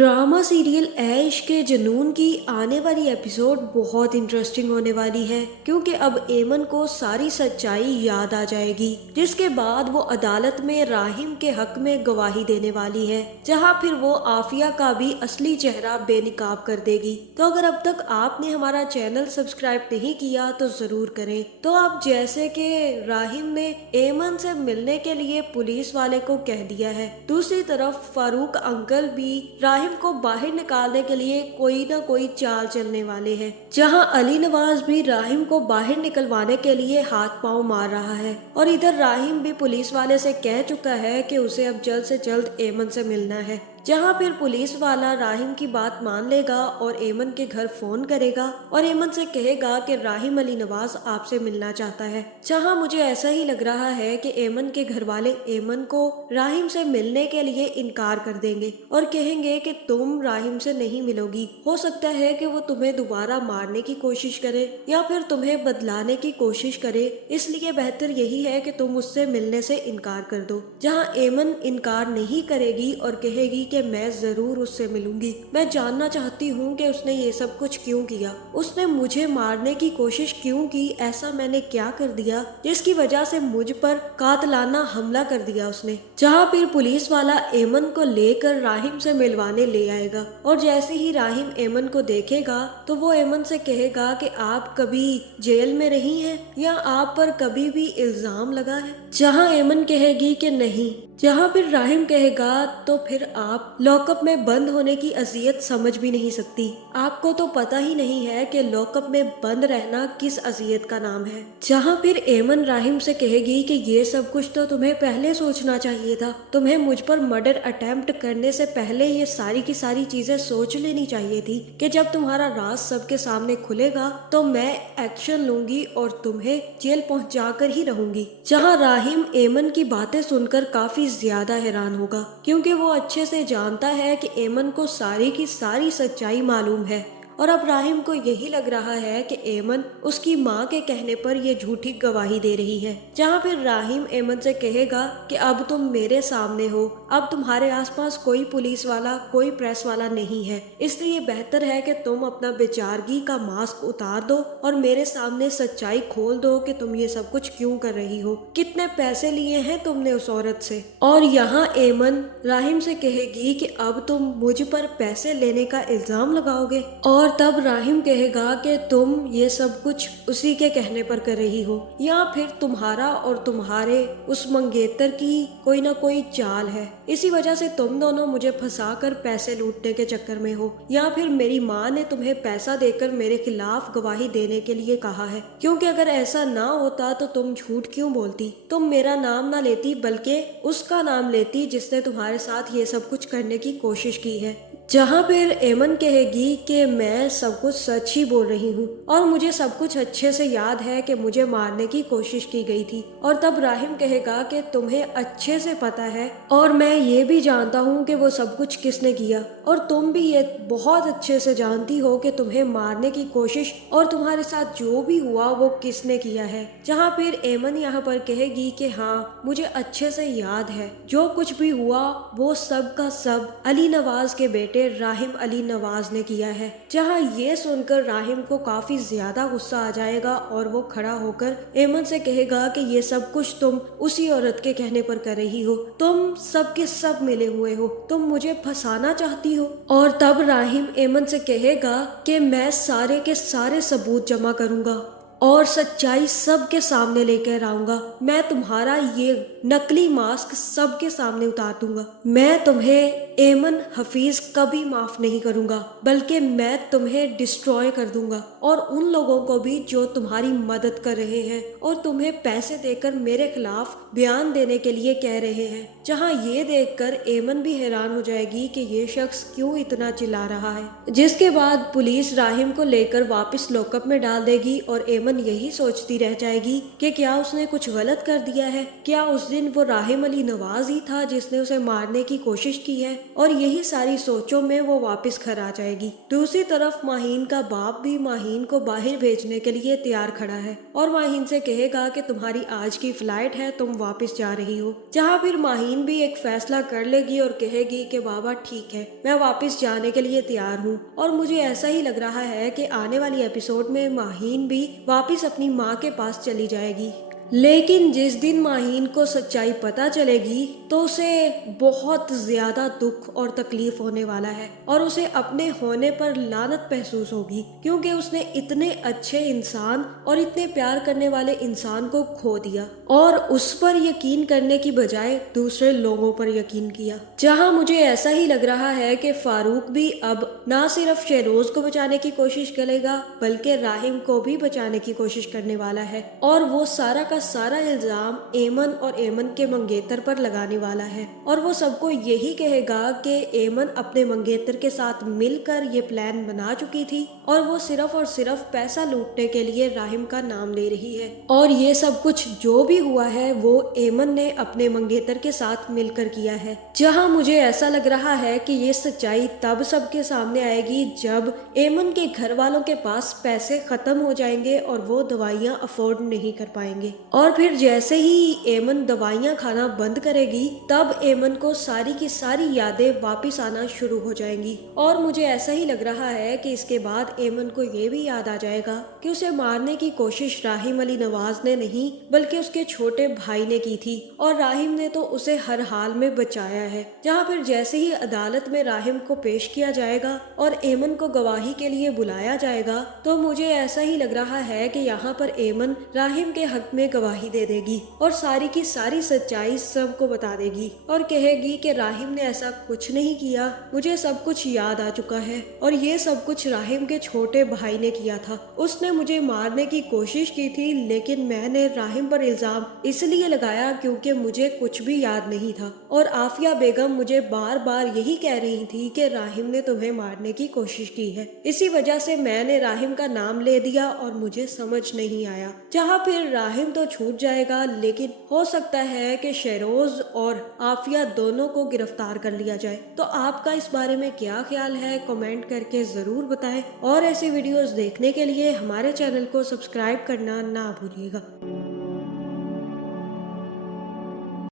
Drama serial ऐ इश्क के जुनून की आने वाली एपिसोड बहुत इंटरेस्टिंग होने वाली है, क्योंकि अब एमन को सारी सच्चाई याद आ जाएगी, जिसके बाद वो अदालत में राहिम के हक में गवाही देने वाली है, जहां फिर वो आफिया का भी असली चेहरा बेनकाब कर देगी। तो अगर अब तक आपने हमारा चैनल सब्सक्राइब नहीं किया तो जरूर करें। तो अब जैसे कि राहिम ने एमन से मिलने के लिए पुलिस वाले को कह दिया है, दूसरी तरफ फारूक अंकल भी राहिम को बाहर निकालने के लिए कोई ना कोई चाल चलने वाले हैं, जहां अली नवाज भी राहिम को बाहर निकलवाने के लिए हाथ पांव मार रहा है। और इधर राहिम भी पुलिस वाले से कह चुका है कि उसे अब जल्द से जल्द एमन से मिलना है, जहां फिर पुलिस वाला राहिम की बात मान लेगा और एमन के घर फोन करेगा और एमन से कहेगा कि राहिम अली नवाज आपसे मिलना चाहता है। जहां मुझे ऐसा ही लग रहा है कि एमन के घर वाले एमन को राहिम से मिलने के लिए इनकार कर देंगे और कहेंगे कि तुम राहिम से नहीं मिलोगी। हो सकता है कि वो तुम्हें दोबारा मारने की कोशिश करे या फिर तुम्हें बदलाने की कोशिश करे, इसलिए बेहतर यही है कि तुम उससे मिलने से इनकार कर दो। जहां एमन इनकार नहीं करेगी और कहेगी कि मैं जरूर उससे मिलूंगी, मैं जानना चाहती हूँ कि उसने ये सब कुछ क्यों किया, उसने मुझे मारने की कोशिश क्यों की, ऐसा मैंने क्या कर दिया जिसकी वजह से मुझ पर कातलाना हमला कर दिया उसने। जहाँ फिर पुलिस वाला एमन को लेकर राहिम से मिलवाने ले आएगा और जैसे ही राहिम एमन को देखेगा तो वो एमन से कहेगा कि आप कभी जेल में रही हैं या आप पर कभी भी इल्जाम लगा है। जहाँ एमन कहेगी कि नहीं, जहाँ फिर राहिम कहेगा तो फिर आप लॉकअप में बंद होने की अजियत समझ भी नहीं सकती, आपको तो पता ही नहीं है कि लॉकअप में बंद रहना किस अजियत का नाम है। जहाँ फिर एमन राहिम से कहेगी कि ये सब कुछ तो तुम्हें पहले सोचना चाहिए था, तुम्हें मुझ पर मर्डर अटेम्प्ट करने से पहले ये सारी की सारी चीजें सोच लेनी चाहिए थी कि जब तुम्हारा राज सबके सामने खुलेगा तो मैं एक्शन लूंगी और तुम्हें जेल पहुंचा कर ही रहूंगी। जहाँ राहिम एमन की बातें सुनकर काफी ज्यादा हैरान होगा, क्योंकि वो अच्छे से जानता है कि एमन को सारी की सारी सच्चाई मालूम है और अब राहिम को यही लग रहा है कि एमन उसकी माँ के कहने पर ये झूठी गवाही दे रही है। जहाँ फिर राहिम एमन से कहेगा कि अब तुम मेरे सामने हो, अब तुम्हारे आसपास कोई पुलिस वाला कोई प्रेस वाला नहीं है, इसलिए बेहतर है कि तुम अपना बेचारगी का मास्क उतार दो और मेरे सामने सच्चाई खोल दो कि तुम ये सब कुछ क्यों कर रही हो, कितने पैसे लिए हैं तुमने उस औरत से। और यहाँ एमन राहिम से कहेगी कि अब तुम मुझ पर पैसे लेने का इल्जाम लगाओगे और तब राहिम कहेगा कि तुम ये सब कुछ उसी के कहने पर कर रही हो या फिर तुम्हारा और तुम्हारे उस मंगेतर की कोई ना कोई चाल है, इसी वजह से तुम दोनों मुझे फंसाकर पैसे लूटने के चक्कर में हो, या फिर मेरी माँ ने तुम्हें पैसा देकर मेरे खिलाफ गवाही देने के लिए कहा है, क्योंकि अगर ऐसा ना होता तो तुम झूठ क्यों बोलती, तुम मेरा नाम ना लेती बल्कि उसका नाम लेती जिसने तुम्हारे साथ ये सब कुछ करने की कोशिश की है। जहाँ फिर एमन कहेगी कि मैं सब कुछ सच ही बोल रही हूँ और मुझे सब कुछ अच्छे से याद है कि मुझे मारने की कोशिश की गई थी, और तब राहिम कहेगा कि तुम्हें अच्छे से पता है और मैं ये भी जानता हूँ कि वो सब कुछ किसने किया और तुम भी ये बहुत अच्छे से जानती हो कि तुम्हें मारने की कोशिश और तुम्हारे साथ जो भी हुआ वो किसने किया है। जहाँ फिर एमन यहाँ पर कहेगी कि हाँ मुझे अच्छे से याद है, जो कुछ भी हुआ वो सब का सब अली नवाज के बेटे राहिम अली नवाज ने किया है। जहां ये सुनकर राहिम को काफी ज्यादा गुस्सा आ जाएगा और वो खड़ा होकर एमन से कहेगा कि ये सब कुछ तुम उसी औरत के कहने पर कर रही हो, तुम सब के सब मिले हुए हो, तुम मुझे फंसाना चाहती हो। और तब राहिम एमन से कहेगा कि मैं सारे के सारे सबूत जमा करूंगा और सच्चाई सबके सामने लेकर आऊंगा, मैं तुम्हारा ये नकली मास्क सबके सामने उतार दूंगा, मैं तुम्हें एमन हफीज कभी माफ नहीं करूंगा, बल्कि मैं तुम्हें डिस्ट्रॉय कर दूंगा और उन लोगों को भी जो तुम्हारी मदद कर रहे हैं और तुम्हें पैसे देकर मेरे खिलाफ बयान देने के लिए कह रहे हैं। जहां ये देखकर एमन भी हैरान हो जाएगी कि ये शख्स क्यों इतना चिल्ला रहा है। जिसके बाद पुलिस राहिम को लेकर वापस लॉकअप में डाल देगी और एमन यही सोचती रह जाएगी कि क्या उसने कुछ गलत कर दिया है, क्या उस दिन वो राहिम अली नवाज ही था जिसने उसे मारने की कोशिश की है। और यही सारी सोचों में वो वापस घर आ जाएगी। दूसरी तरफ माहीन का बाप भी माहीन को बाहर भेजने के लिए तैयार खड़ा है और माहीन से कहेगा कि तुम्हारी आज की फ्लाइट है, तुम वापस जा रही हो। जहाँ फिर माहीन भी एक फैसला कर लेगी और कहेगी कि बाबा ठीक है, मैं वापस जाने के लिए तैयार हूँ। और मुझे ऐसा ही लग रहा है कि आने वाली एपिसोड में माहीन भी वापस अपनी माँ के पास चली जाएगी। लेकिन जिस दिन माहीन को सच्चाई पता चलेगी तो उसे बहुत ज्यादा दुख और तकलीफ होने वाला है और उसे अपने होने पर लानत महसूस होगी, क्योंकि उसने इतने अच्छे इंसान और इतने प्यार करने वाले इंसान को खो दिया और उस पर यकीन करने की बजाय दूसरे लोगों पर यकीन किया। जहां मुझे ऐसा ही लग रहा है कि फारूक भी अब ना सिर्फ शहरोज को बचाने की कोशिश करेगा बल्कि राहिम को भी बचाने की कोशिश करने वाला है और वो सारा का सारा इल्जाम एमन और एमन के मंगेतर पर लगाने वाला है और वो सबको यही कहेगा कि एमन अपने मंगेतर के साथ मिलकर ये प्लान बना चुकी थी और वो सिर्फ और सिर्फ पैसा लूटने के लिए राहिम का नाम ले रही है और ये सब कुछ जो भी हुआ है वो एमन ने अपने मंगेतर के साथ मिलकर किया है। जहां मुझे ऐसा लग रहा है कि ये सच्चाई तब सबके सामने आएगी जब एमन के घर वालों के पास पैसे खत्म हो जाएंगे और वो दवाइयां अफोर्ड नहीं कर पाएंगे और फिर जैसे ही एमन दवाइयां खाना बंद करेगी तब एमन को सारी की सारी यादें वापस आना शुरू हो जाएंगी और मुझे ऐसा ही लग रहा है कि इसके बाद एमन को ये भी याद आ जाएगा कि उसे मारने की कोशिश राहिम अली नवाज ने नहीं बल्कि उसके छोटे भाई ने की थी और राहिम ने तो उसे हर हाल में बचाया है। जहाँ फिर जैसे ही अदालत में राहिम को पेश किया जाएगा और एमन को गवाही के लिए बुलाया जाएगा तो मुझे ऐसा ही लग रहा है कि यहाँ पर एमन राहिम के हक में गवाही दे देगी और सारी की सारी सच्चाई सबको बता देगी और कहेगी कि राहिम ने ऐसा कुछ नहीं किया, मुझे सब कुछ याद आ चुका है और ये सब कुछ राहिम के छोटे भाई ने किया था। उसने मुझे मारने की कोशिश की थी लेकिन मैंने राहिम पर इल्जाम इसलिए लगाया क्योंकि मुझे कुछ भी याद नहीं था और आफिया बेगम मुझे बार बार यही कह रही थी कि राहिम ने तुम्हें मारने की कोशिश की है, इसी वजह से मैंने राहिम का नाम ले दिया और मुझे समझ नहीं आया। जहाँ फिर राहिम तो छूट जाएगा लेकिन हो सकता है कि शहरोज और आफिया दोनों को गिरफ्तार कर लिया जाए। तो आपका इस बारे में क्या ख्याल है, कमेंट करके जरूर बताएं और ऐसी वीडियोस देखने के लिए हमारे चैनल को सब्सक्राइब करना ना भूलिएगा।